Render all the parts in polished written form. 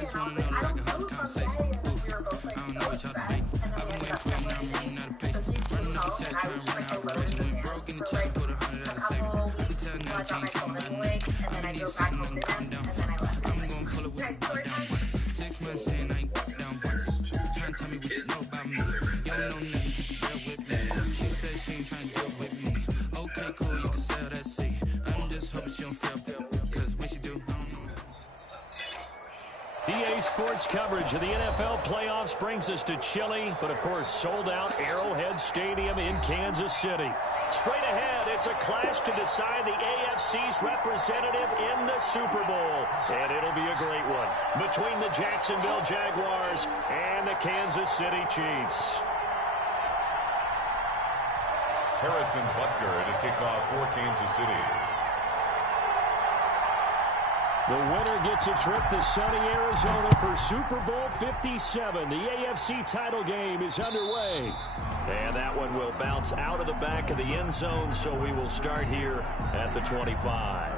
Just wanna know that I can hold the conversation. Oof, I don't know what y'all debating. I've been waiting for it, now I'm running out of patience. Running up a check, trying to run an operation. Went broke in the check, put 100 out of savings. I can tell now you can't call my name. I'ma need something, I'm coming down front. I'm gonna pull it with a bust down one. 6 months saying I ain't got down once. Trying to tell me what you know about me. You don't know nothing, keep it real with me. She said she ain't trying to deal with me. Okay, cool, you can sell that seat. I'm just hoping she don't fail, cause when she do, I don't know. EA Sports coverage of the NFL playoffs brings us to Chile, but of course sold out Arrowhead Stadium in Kansas City. Straight ahead, it's a clash to decide the AFC's representative in the Super Bowl. And it'll be a great one between the Jacksonville Jaguars and the Kansas City Chiefs. Harrison Butker to kick off for Kansas City. The winner gets a trip to sunny Arizona for Super Bowl 57. The AFC title game is underway. And that one will bounce out of the back of the end zone, so we will start here at the 25.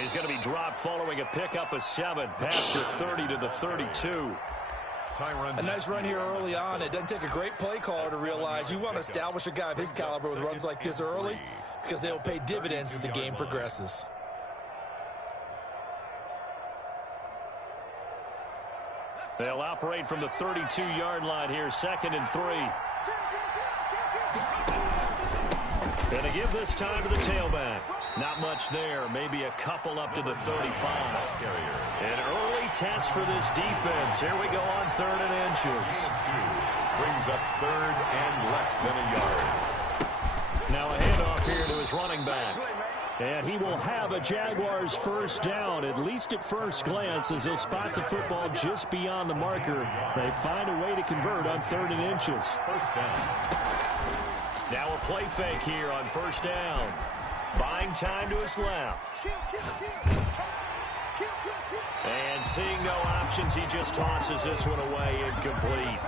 He's going to be dropped following a pickup of 7. Past the 30 to the 32. A nice run here early on. It doesn't take a great play caller to realize you want to establish a guy of his caliber with runs like this early because they will pay dividends as the game progresses. They'll operate from the 32-yard line here, 2nd and 3. Going to give this time to the tailback. Not much there. Maybe a couple up to the 35. An early test for this defense. Here we go on 3rd and inches. Brings up 3rd and less than a yard. Now a handoff here to his running back. And he will have a Jaguars first down, at least at first glance, as he'll spot the football just beyond the marker. They find a way to convert on 3rd and inches. First down. Now a play fake here on 1st down. Buying time to his left. And seeing no options, he just tosses this one away incomplete.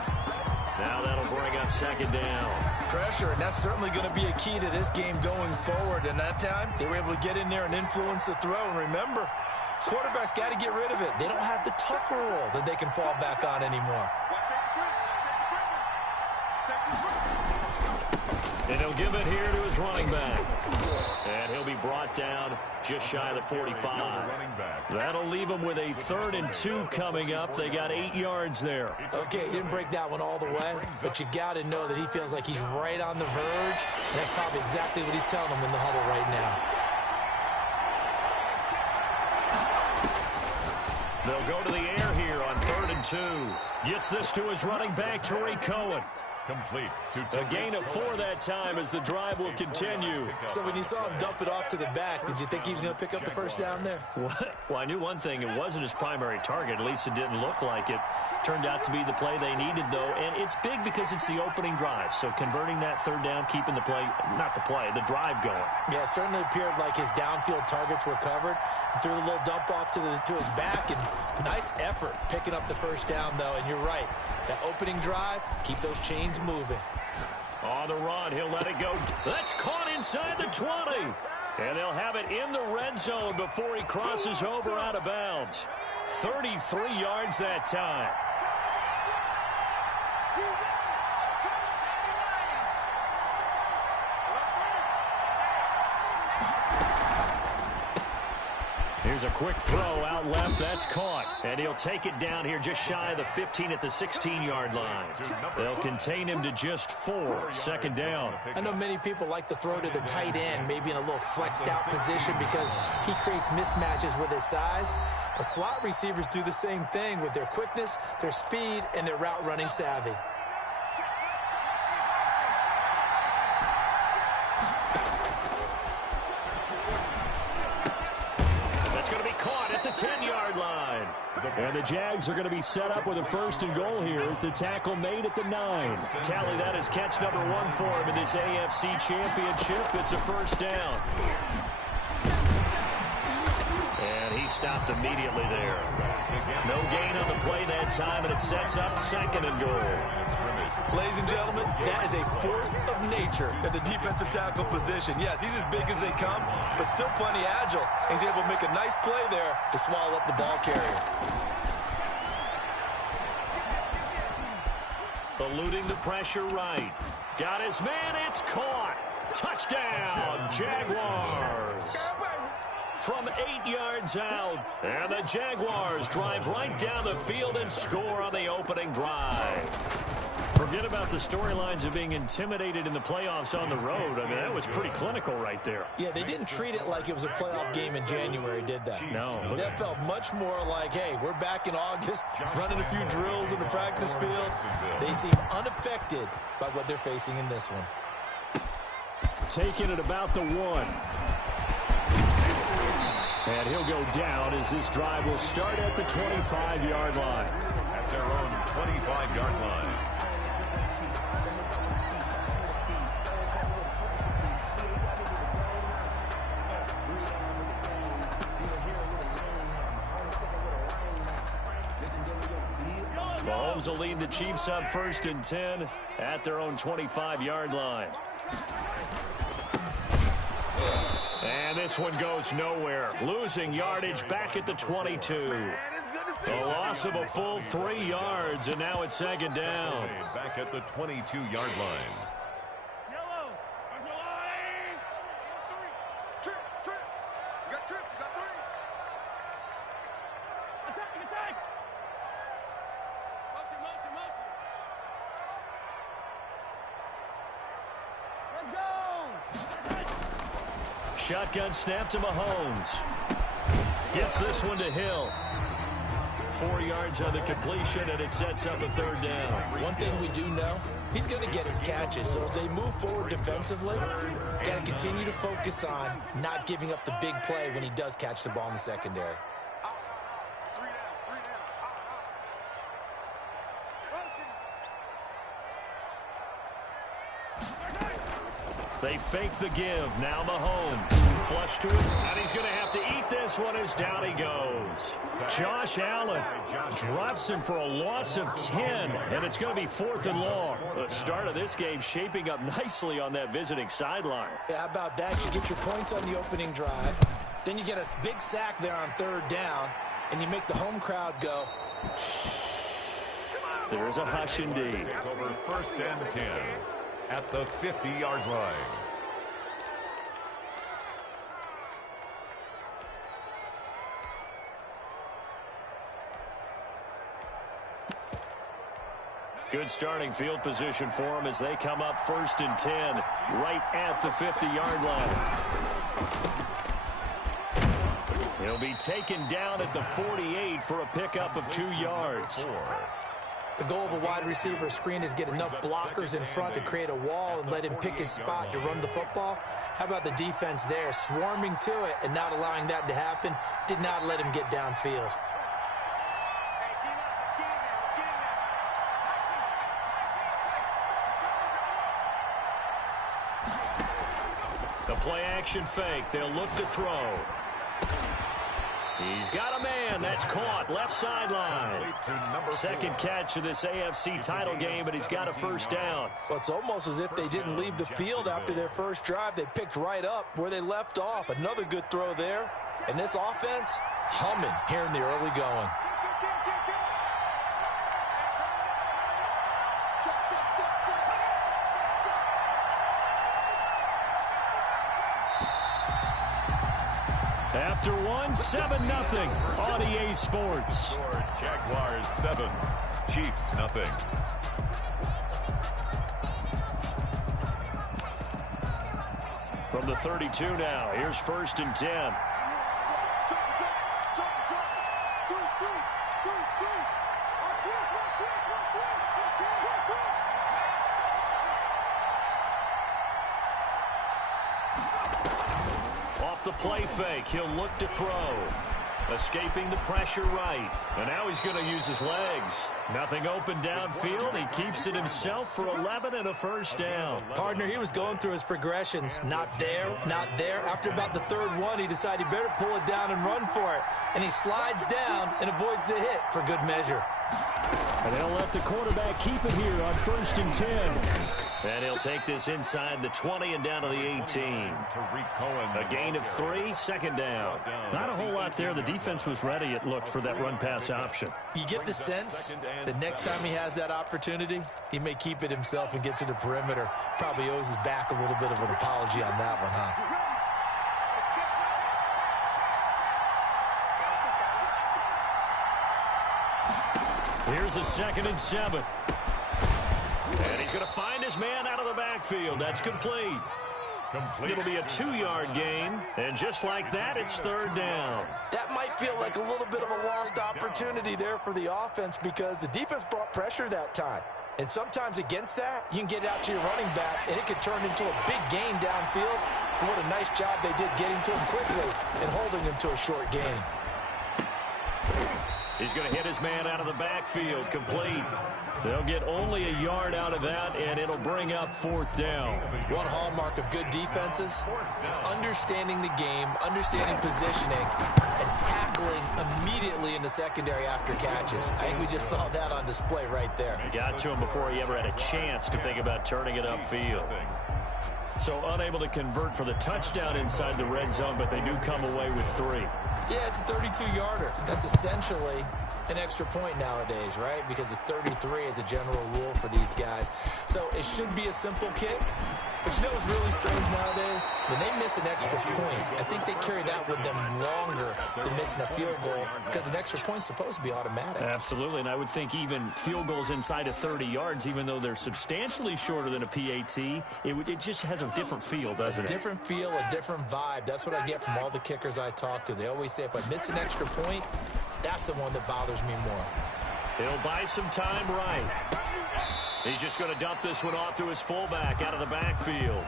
Now that'll bring up 2nd down. Pressure, and that's certainly going to be a key to this game going forward. And that time, they were able to get in there and influence the throw. And remember, quarterbacks got to get rid of it. They don't have the Tucker rule that they can fall back on anymore. And he'll give it here to his running back. And he'll be brought down just shy of the 45. That'll leave him with a 3rd and 2 coming up. They got 8 yards there. Okay, he didn't break that one all the way, but you got to know that he feels like he's right on the verge, and that's probably exactly what he's telling them in the huddle right now. They'll go to the air here on 3rd and 2. Gets this to his running back, Tariq Cohen. Complete. A gain of 4 that time as the drive will continue. So when you saw him dump it off to the back, did you think he was going to pick up the first down there? Well, I knew one thing. It wasn't his primary target. At least it didn't look like it. Turned out to be the play they needed, though. And it's big because it's the opening drive. So converting that 3rd down, keeping the play, not the play, the drive going. Yeah, it certainly appeared like his downfield targets were covered. He threw a little dump off to his back, and nice effort picking up the first down, though. And you're right. That opening drive, keep those chains moving. On the run, he'll let it go. That's caught inside the 20. And they'll have it in the red zone before he crosses over out of bounds. 33 yards that time. Here's a quick throw out left. That's caught. And he'll take it down here just shy of the 15 at the 16-yard line. They'll contain him to just 4. Second down. I know many people like to throw to the tight end, maybe in a little flexed out position because he creates mismatches with his size. The slot receivers do the same thing with their quickness, their speed, and their route running savvy. That's going to be caught at the 10-yard line. And the Jags are going to be set up with a 1st and goal here as the tackle made at the 9. Tally that as catch number 1 for him in this AFC Championship. It's a first down. And he stopped immediately there. No gain on the play that time, and it sets up 2nd and goal. Ladies and gentlemen, that is a force of nature at the defensive tackle position. Yes, he's as big as they come, but still plenty agile. He's able to make a nice play there to swallow up the ball carrier. Eluding the pressure right. Got his man, it's caught. Touchdown, Jaguars. From 8 yards out. And the Jaguars drive right down the field and score on the opening drive. Forget about the storylines of being intimidated in the playoffs on the road. I mean, that was pretty clinical right there. Yeah, they didn't treat it like it was a playoff game in January, did they? No. That felt much more like, hey, we're back in August, running a few drills in the practice field. They seem unaffected by what they're facing in this one. Taking it about the 1. And he'll go down as this drive will start at the 25-yard line. At their own 25-yard line. Mahomes will lead the Chiefs up 1st and 10 at their own 25-yard line. And this one goes nowhere. Losing yardage back at the 22. A loss of a full 3 yards, and now it's 2nd down. Back at the 22-yard line. Shotgun snap to Mahomes. Gets this one to Hill. 4 yards on the completion, and it sets up a 3rd down. One thing we do know, he's going to get his catches. So as they move forward defensively, got to continue to focus on not giving up the big play when he does catch the ball in the secondary. They fake the give. Now Mahomes. Flush to it. And he's going to have to eat this one as down he goes. Josh Allen drops him for a loss of 10. And it's going to be 4th and long. The start of this game shaping up nicely on that visiting sideline. Yeah, how about that? You get your points on the opening drive. Then you get a big sack there on 3rd down. And you make the home crowd go. There's a hush indeed. Over 1st and 10. At the 50-yard line. Good starting field position for them as they come up 1st and 10 right at the 50-yard line. He'll be taken down at the 48 for a pickup of 2 yards. The goal of a wide receiver screen is get enough blockers in front to create a wall and let him pick his spot to run the football. How about the defense there, swarming to it and not allowing that to happen? Did not let him get downfield. The play action fake. They'll look to throw. He's got a man. That's caught. Left sideline. 2nd catch of this AFC title game, and he's got a 1st down. Well, it's almost as if they didn't leave the field after their first drive. They picked right up where they left off. Another good throw there. And this offense, humming here in the early going. After one, 7-0 on EA Sports. Jaguars 7, Chiefs nothing. From the 32 now, here's 1st and 10. Off the play fake, he'll look to throw. Escaping the pressure right. And now he's going to use his legs. Nothing open downfield. He keeps it himself for 11 and a 1st down. Partner, he was going through his progressions. Not there, not there. After about the 3rd one, he decided he better pull it down and run for it. And he slides down and avoids the hit for good measure. And they'll let the quarterback keep it here on 1st and 10. And he'll take this inside the 20 and down to the 18. A gain of 3, 2nd down. Not a whole lot there. The defense was ready, it looked, for that run-pass option. You get the sense that next time he has that opportunity, he may keep it himself and get to the perimeter. Probably owes his back a little bit of an apology on that one, huh? Here's a 2nd and 7. And he's going to find his man out of the backfield. That's complete. It'll be a 2-yard gain. And just like that, it's 3rd down. That might feel like a little bit of a lost opportunity there for the offense because the defense brought pressure that time. And sometimes against that, you can get it out to your running back, and it could turn into a big gain downfield. But what a nice job they did getting to him quickly and holding him to a short gain. He's going to hit his man out of the backfield, complete. They'll get only a yard out of that, and it'll bring up 4th down. One hallmark of good defenses is understanding the game, understanding positioning, and tackling immediately in the secondary after catches. I think we just saw that on display right there. Got to him before he ever had a chance to think about turning it upfield. So unable to convert for the touchdown inside the red zone, but they do come away with 3. Yeah, it's a 32-yarder. That's essentially an extra point nowadays, right? Because it's 33 as a general rule for these guys. So it should be a simple kick. But you know what's really strange nowadays? When they miss an extra point, I think they carry that with them longer than missing a field goal because an extra point's supposed to be automatic. Absolutely, and I would think even field goals inside of 30 yards, even though they're substantially shorter than a PAT, it just has a different feel, doesn't it? A different feel, a different vibe. That's what I get from all the kickers I talk to. They always say if I miss an extra point, that's the one that bothers me more. He'll buy some time right. He's just going to dump this one off to his fullback out of the backfield.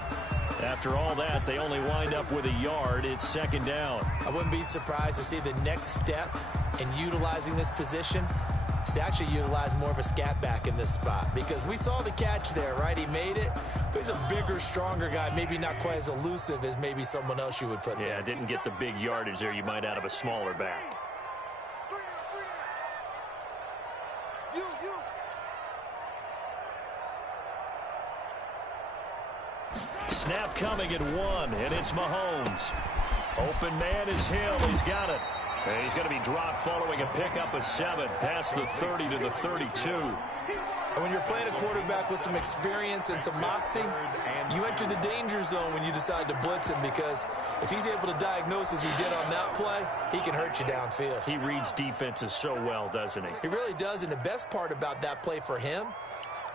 After all that, they only wind up with a yard. It's 2nd down. I wouldn't be surprised to see the next step in utilizing this position is to actually utilize more of a scat back in this spot. Because we saw the catch there, right? He made it. But he's a bigger, stronger guy, maybe not quite as elusive as maybe someone else you would put there. Yeah, didn't get the big yardage there you might out of a smaller back. Snap coming at 1, and it's Mahomes. Open man is Hill. He's got it. And he's going to be dropped following a pickup of 7 past the 30 to the 32. And when you're playing a quarterback with some experience and some moxie, you enter the danger zone when you decide to blitz him because if he's able to diagnose as he did on that play, he can hurt you downfield. He reads defenses so well, doesn't he? He really does, and the best part about that play for him,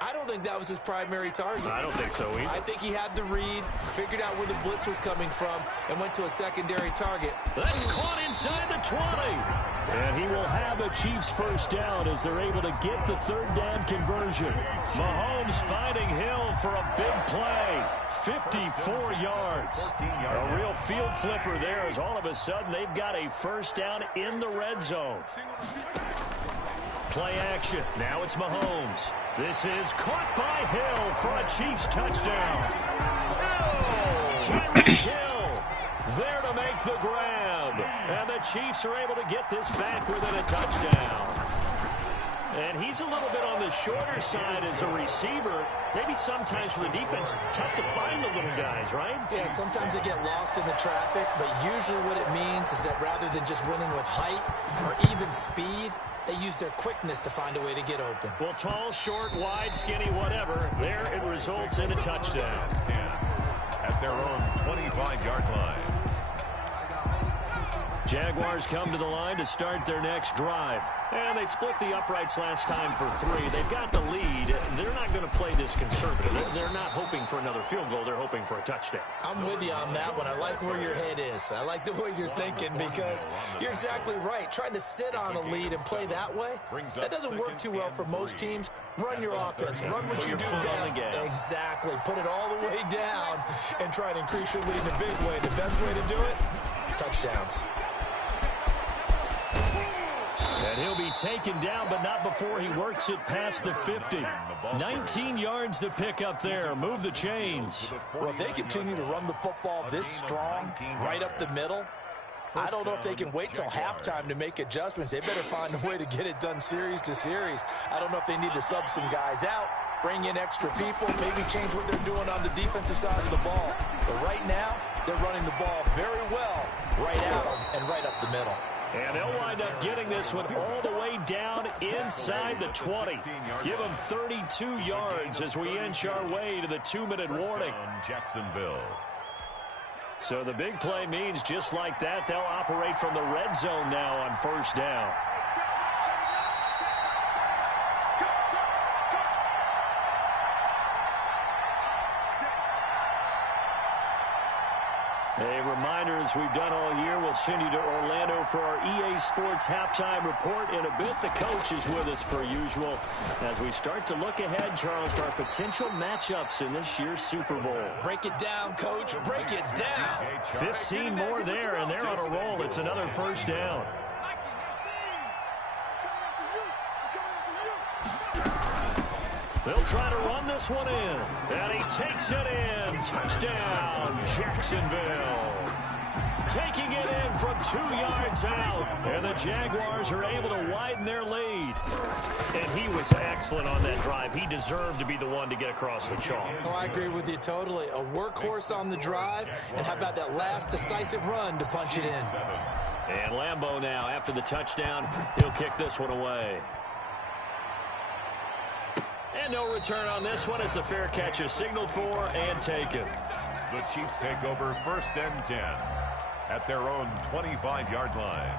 I don't think that was his primary target. I don't think so either. I think he had the read, figured out where the blitz was coming from, and went to a secondary target. That's caught inside the 20. And he will have a Chiefs 1st down as they're able to get the 3rd down conversion. Mahomes finding Hill for a big play. 54 yards. A real field flipper there as all of a sudden they've got a 1st down in the red zone. Play action. Now it's Mahomes. This is caught by Hill for a Chiefs touchdown. Tyreek Hill there to make the grab. And the Chiefs are able to get this back within a touchdown. And he's a little bit on the shorter side as a receiver. Maybe sometimes for the defense, tough to find the little guys, right? Yeah, sometimes they get lost in the traffic, but usually what it means is that rather than just winning with height or even speed, they use their quickness to find a way to get open. Well, tall, short, wide, skinny, whatever, there it results in a touchdown. 10 at their own 25-yard line. Jaguars come to the line to start their next drive. And they split the uprights last time for 3. They've got the lead. They're not going to play this conservative. They're not hoping for another field goal. They're hoping for a touchdown. I'm with you on that one. I like where your head is. I like the way you're thinking because you're exactly right. Trying to sit on a lead and play that way, that doesn't work too well for most teams. Run your offense. Run what you do best. Exactly. Put it all the way down and try to increase your lead in a big way. The best way to do it, touchdowns. And he'll be taken down, but not before he works it past the 50. 19 yards to pick up there. Move the chains. Well, if they continue to run the football this strong, right up the middle, I don't know if they can wait till halftime to make adjustments. They better find a way to get it done series to series. I don't know if they need to sub some guys out, bring in extra people, maybe change what they're doing on the defensive side of the ball. But right now, they're running the ball very well right at them and right up the middle. And they'll wind up getting this one all the way down inside the 20. Give them 32 yards as we inch our way to the 2-minute warning. Jacksonville. So the big play means just like that, they'll operate from the red zone now on first down. A reminder, as we've done all year, we'll send you to Orlando for our EA Sports halftime report. In a bit, the coach is with us per usual as we start to look ahead, Charles, to our potential matchups in this year's Super Bowl. Break it down, Coach. Break it down. 15 more there, and they're on a roll. It's another first down. They'll try to run this one in, and he takes it in. Touchdown, Jacksonville. Taking it in from 2 yards out, and the Jaguars are able to widen their lead. And he was excellent on that drive. He deserved to be the one to get across the chalk. Oh, I agree with you totally. A workhorse on the drive, and how about that last decisive run to punch it in? And Lambeau now, after the touchdown, he'll kick this one away. And no return on this one as the fair catch is signaled for and taken. The Chiefs take over 1st and 10 at their own 25-yard line.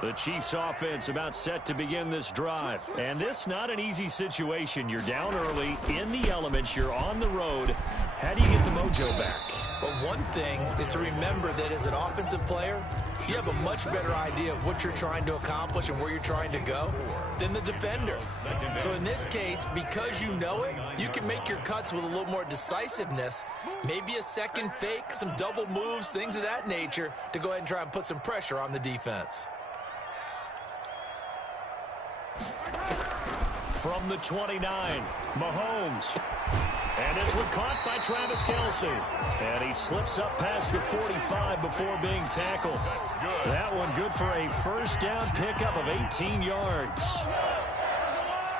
The Chiefs offense about set to begin this drive. And this not an easy situation. You're down early, in the elements, you're on the road. How do you get the mojo back? Well, one thing is to remember that as an offensive player, you have a much better idea of what you're trying to accomplish and where you're trying to go than the defender. So in this case, because you know it, you can make your cuts with a little more decisiveness, maybe a second fake, some double moves, things of that nature, to go ahead and try and put some pressure on the defense. From the 29, Mahomes. And this one caught by Travis Kelce. And he slips up past the 45 before being tackled. That one good for a first down pickup of 18 yards.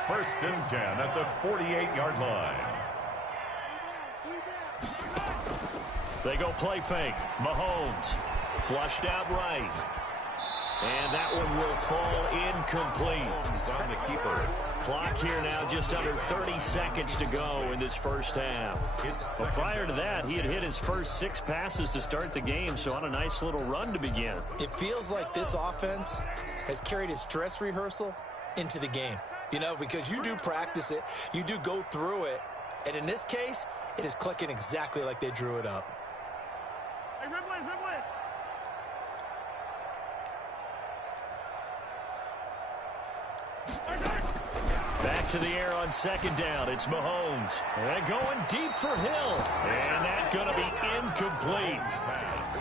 1st and 10 at the 48-yard line. They go play fake. Mahomes flushed out right. And that one will fall incomplete. On the keeper. Clock here now, just under 30 seconds to go in this first half. But prior to that, he had hit his first 6 passes to start the game, so on a nice little run to begin. It feels like this offense has carried its dress rehearsal into the game. You know, because you do practice it, you do go through it, and in this case, it is clicking exactly like they drew it up. Hey, Ridley. Back to the air on 2nd down. It's Mahomes. And going deep for Hill. And that's going to be incomplete.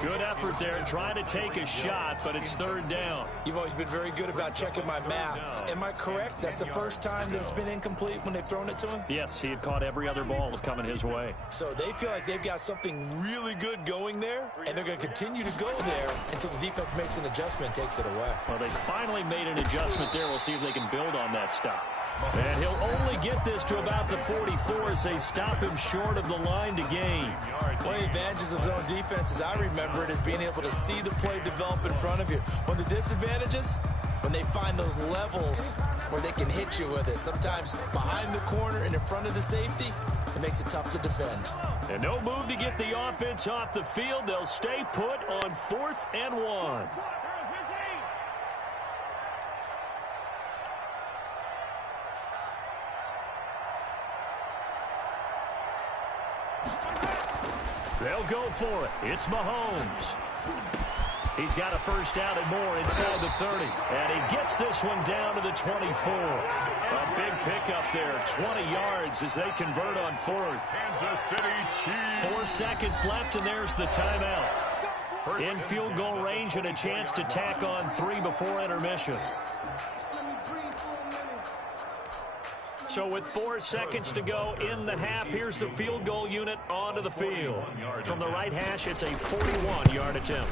Good effort there trying to take a shot, but it's 3rd down. You've always been very good about checking my math. Am I correct? That's the first time that it's been incomplete when they've thrown it to him? Yes, he had caught every other ball coming his way. So they feel like they've got something really good going there, and they're going to continue to go there until the defense makes an adjustment and takes it away. Well, they finally made an adjustment there. We'll see if they can build on that stop. And he'll only get this to about the 44 as they stop him short of the line to gain. One of the advantages of zone defense, as I remember it, is being able to see the play develop in front of you. One of the disadvantages, when they find those levels where they can hit you with it. Sometimes behind the corner and in front of the safety, it makes it tough to defend. And no move to get the offense off the field. They'll stay put on 4th and 1. They'll go for it. It's Mahomes. He's got a first down and more inside the 30. And he gets this one down to the 24. A big pickup there. 20 yards as they convert on 4th. Kansas City Chiefs. 4 seconds left, and there's the timeout. In field goal range and a chance to tack on 3 before intermission. So with 4 seconds to go in the half, here's the field goal unit onto the field. From the right hash, it's a 41-yard attempt.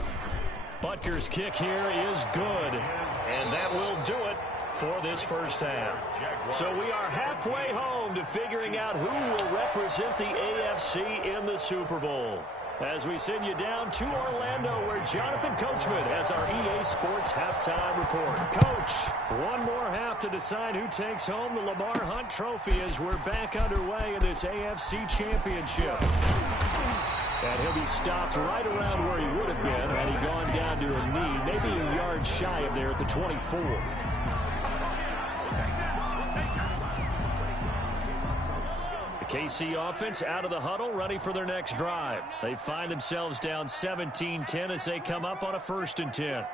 Butker's kick here is good, and that will do it for this first half. So we are halfway home to figuring out who will represent the AFC in the Super Bowl. As we send you down to Orlando, where Jonathan Coachman has our EA Sports halftime report. Coach, one more half to decide who takes home the Lamar Hunt Trophy as we're back underway in this AFC Championship. And he'll be stopped right around where he would have been had he gone down to a knee, maybe a yard shy of there at the 24. The KC offense out of the huddle, ready for their next drive. They find themselves down 17-10 as they come up on a 1st and 10.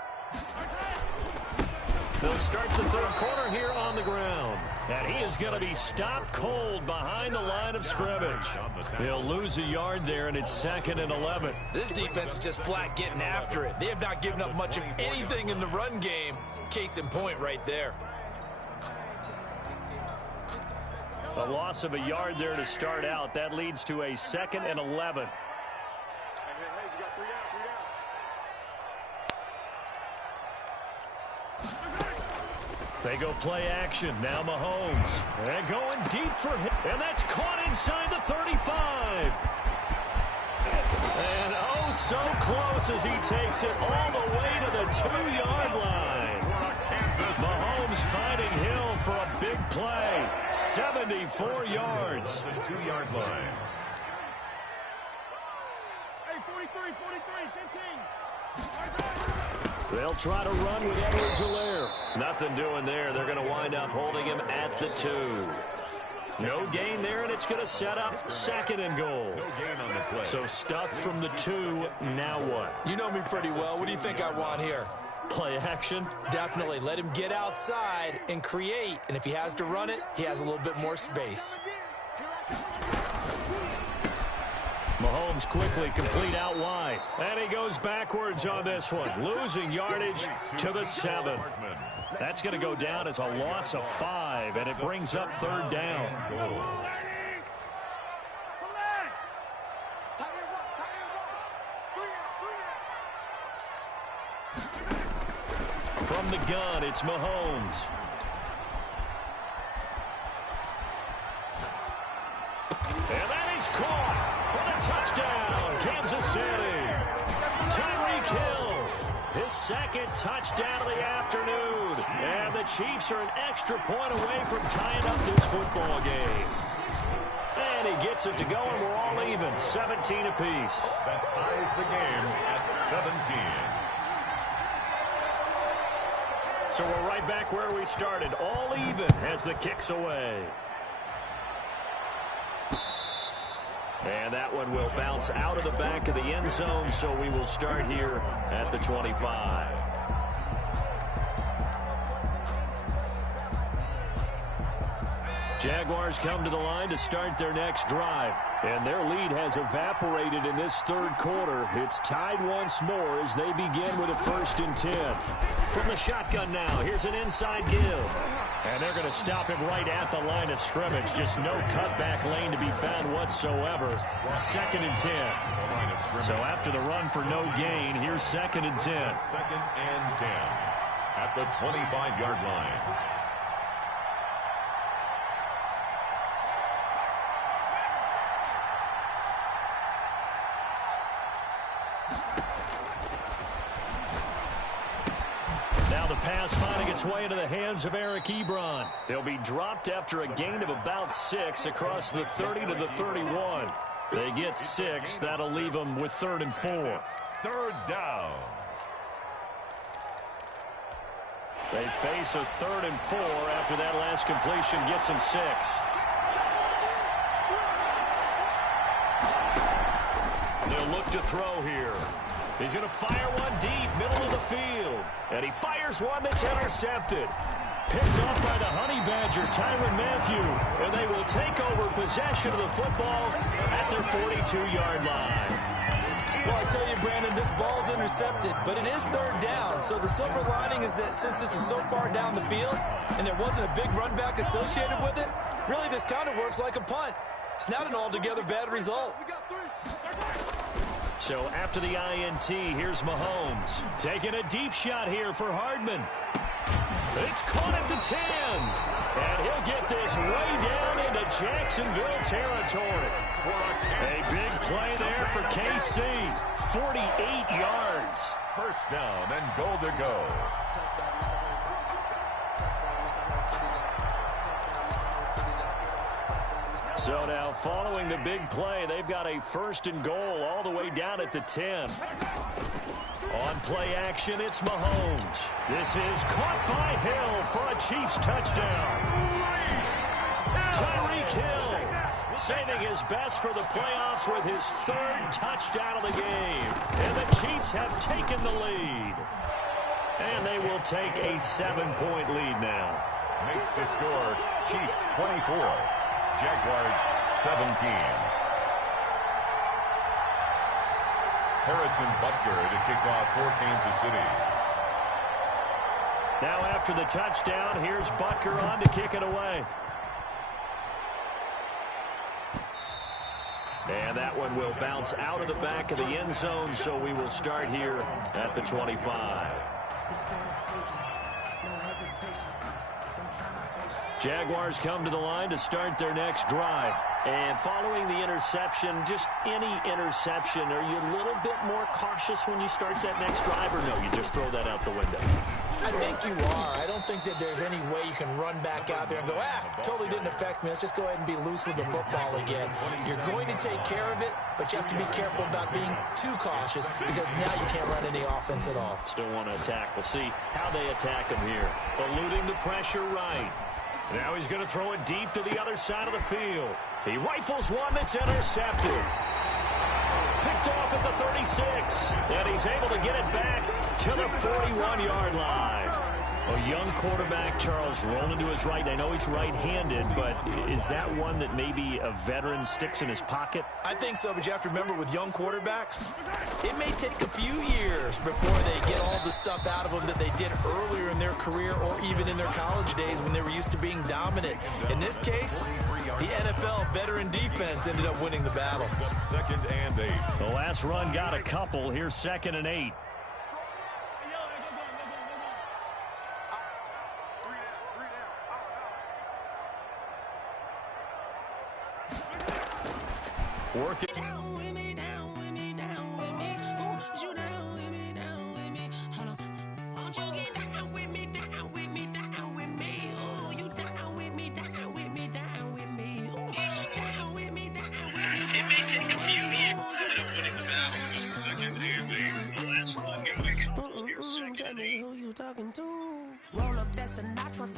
They'll start the 3rd quarter here on the ground. And he is going to be stopped cold behind the line of scrimmage. He'll lose a yard there, and it's 2nd and 11. This defense is just flat getting after it. They have not given up much of anything in the run game. Case in point right there. A loss of a yard there to start out. That leads to a 2nd and 11. They go play action. Now Mahomes. And going deep for him. And that's caught inside the 35. And oh, so close as he takes it all the way to the 2-yard line. Mahomes finding Hill for a big play. 74 yards. The 2-yard line. Hey, 43, 15. They'll try to run with Edwards-Helaire. Nothing doing there. They're going to wind up holding him at the 2. No gain there, and it's going to set up 2nd and goal. No gain on the play. So stuffed from the 2. Now what? You know me pretty well. What do you think I want here? Play action? Definitely. Let him get outside and create. And if he has to run it, he has a little bit more space. Mahomes quickly complete out wide. And he goes backwards on this one. Losing yardage to the 7. That's going to go down as a loss of 5, and it brings up 3rd down. From the gun, it's Mahomes. And that is caught for the touchdown, Kansas City. Tyreek Hill, his 2nd touchdown of the afternoon. And the Chiefs are an extra point away from tying up this football game. And he gets it to go, and we're all even, 17 apiece. That ties the game at 17. So we're right back where we started, all even as the kick's away. And that one will bounce out of the back of the end zone, so we will start here at the 25. Jaguars come to the line to start their next drive. And their lead has evaporated in this 3rd quarter. It's tied once more as they begin with a 1st and 10. From the shotgun now, here's an inside give. And they're going to stop him right at the line of scrimmage. Just no cutback lane to be found whatsoever. 2nd and 10. So after the run for no gain, here's 2nd and 10. 2nd and 10 at the 25-yard line. Pass finding its way into the hands of Eric Ebron. He'll be dropped after a gain of about 6 across the 30 to the 31. They get 6. That'll leave them with 3rd and 4. Third down. They face a 3rd and 4 after that last completion gets them 6. They'll look to throw here. He's going to fire one deep, middle of the field. And he fires one that's intercepted. Picked off by the Honey Badger, Tyrann Mathieu. And they will take over possession of the football at their 42-yard line. Well, I tell you, Brandon, this ball's intercepted, but it is 3rd down. So the silver lining is that since this is so far down the field and there wasn't a big run back associated with it, really this kind of works like a punt. It's not an altogether bad result. So after the INT, here's Mahomes. Taking a deep shot here for Hardman. It's caught at the 10. And he'll get this way down into Jacksonville territory. A big play there for KC. 48 yards. First down and goal to go. So now following the big play, they've got a 1st and goal all the way down at the 10. On play action, it's Mahomes. This is caught by Hill for a Chiefs touchdown. Tyreek Hill saving his best for the playoffs with his 3rd touchdown of the game. And the Chiefs have taken the lead. And they will take a 7-point lead now. Makes the score Chiefs 24, Jaguars 17. Harrison Butker to kick off for Kansas City. Now after the touchdown, here's Butker on to kick it away. And that one will bounce out of the back of the end zone, so we will start here at the 25. Jaguars come to the line to start their next drive. And following the interception, just any interception, are you a little bit more cautious when you start that next drive, or no, you just throw that out the window? I think you are. I don't think that there's any way you can run back out there and go, totally didn't affect me. Let's just go ahead and be loose with the football again. You're going to take care of it, but you have to be careful about being too cautious because now you can't run any offense at all. Still want to attack. We'll see how they attack him here. Eluding the pressure right. Now he's going to throw it deep to the other side of the field. He rifles one that's intercepted. Picked off at the 36. And he's able to get it back to the 41-yard line. A young quarterback, Charles, rolling to his right. I know he's right-handed, but is that one that maybe a veteran sticks in his pocket? I think so, but you have to remember with young quarterbacks, it may take a few years before they get all the stuff out of them that they did earlier in their career or even in their college days when they were used to being dominant. In this case, the NFL veteran defense ended up winning the battle. 2nd and 8. The last run got a couple. Here's 2nd and 8. Work it. Down with me, down with me, down with me. Ooh, you down with me, down with me. Hold on. Won't you get down with me, down with me, down with me. Ooh, you down with me, down with me, down with me. Ooh, down with me, down with me. It may take a few years to winning the battle, but 2nd and 8. The last one going. Tell me who you talking to. Roll up that Sinatra